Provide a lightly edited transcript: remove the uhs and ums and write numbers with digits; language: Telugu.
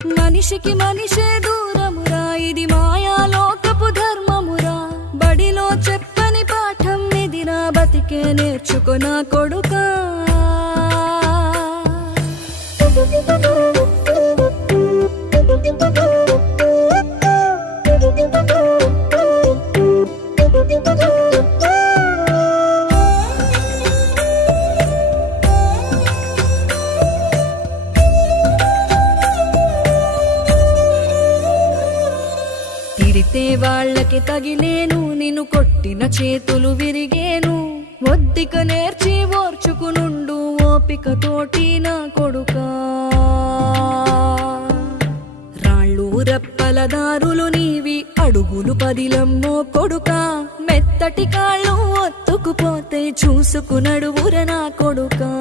మనిషికి మనిషే దూరమురా, ఇది మాయాలోకపు ధర్మమురా. బడిలో చెప్పని పాఠం ఇది, నా బతికే నేర్చుకొనా కొడుకా. తిడితే వాళ్ళకి తగిలేను, నిన్ను కొట్టిన చేతులు విరిగేను. ఒద్దిక నేర్చి ఓర్చుకునుండు ఓపిక తోటి నా కొడుకా. రాళ్ళు రెప్పల దారులు నీవి, అడుగులు పదిలమ్మో కొడుకా. మెత్తటి కాళ్ళు ఒత్తుకుపోతే చూసుకునడువుర నా కొడుకా.